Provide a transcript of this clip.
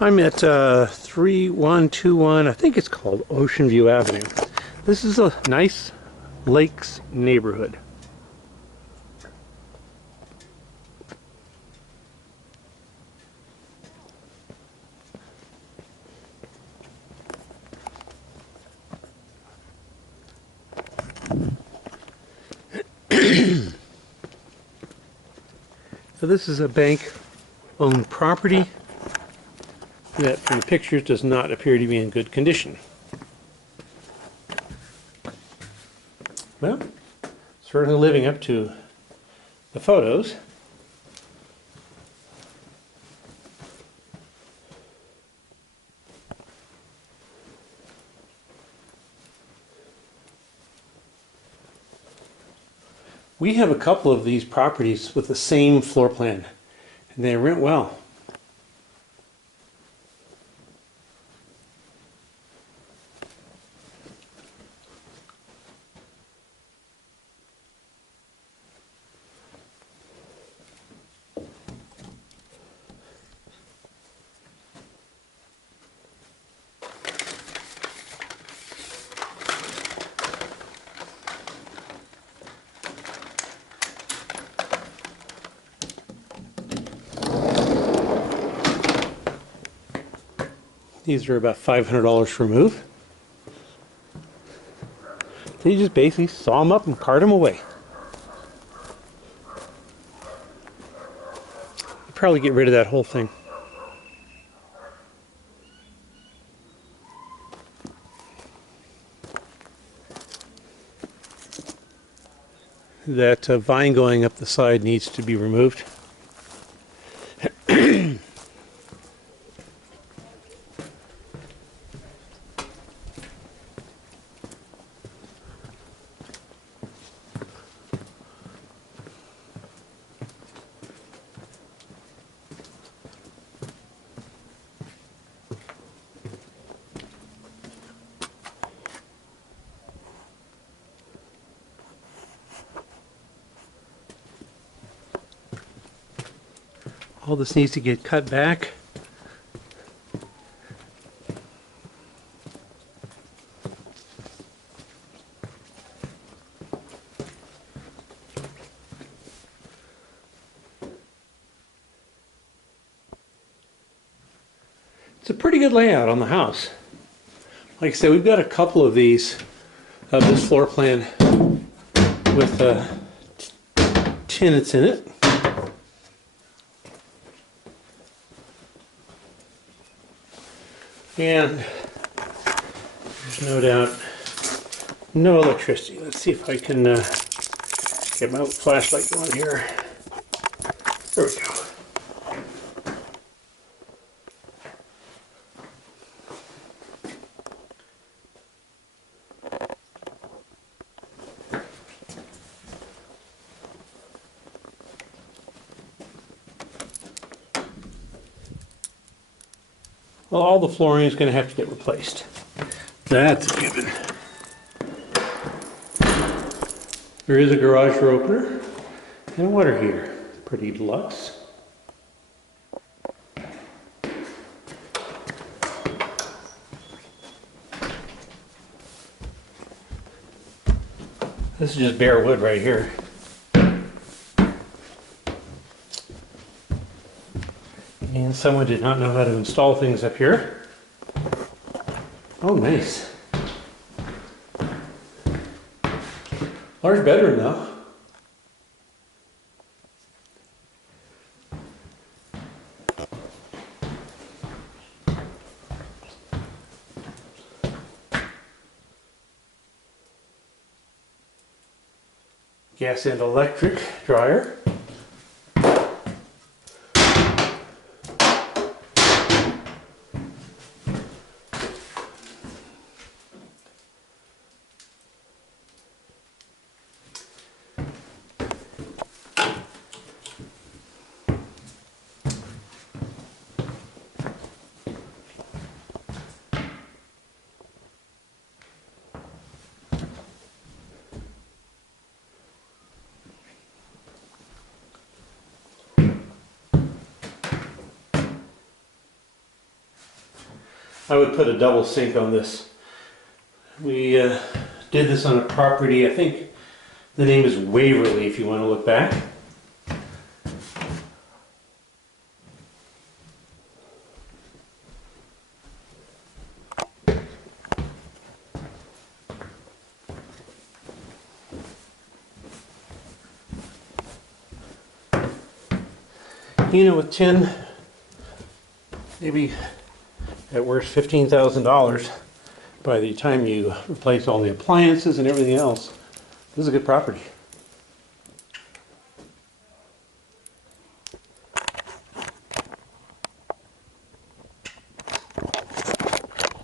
I'm at 3121, I think it's called Ocean View Avenue. This is a nice lakes neighborhood. So this is a bank-owned property that from the pictures does not appear to be in good condition. Well, certainly living up to the photos. We have a couple of these properties with the same floor plan, and they rent well. These are about $500 per move. So you just basically saw them up and cart them away. You'd probably get rid of that whole thing. That vine going up the side needs to be removed. All this needs to get cut back. It's a pretty good layout on the house. Like I said, we've got a couple of these of this floor plan with tenants in it. And there's no doubt no electricity. Let's see if I can get my flashlight going here. There we go. Well, all the flooring is going to have to get replaced. That's a given. There is a garage door opener and a water heater. Pretty deluxe. This is just bare wood right here. And someone did not know how to install things up here. Oh, nice. Large bedroom though. Gas and electric dryer. I would put a double sink on this. We did this on a property, I think the name is Waverly if you want to look back. You know, with 10, maybe at worst $15,000, by the time you replace all the appliances and everything else, this is a good property.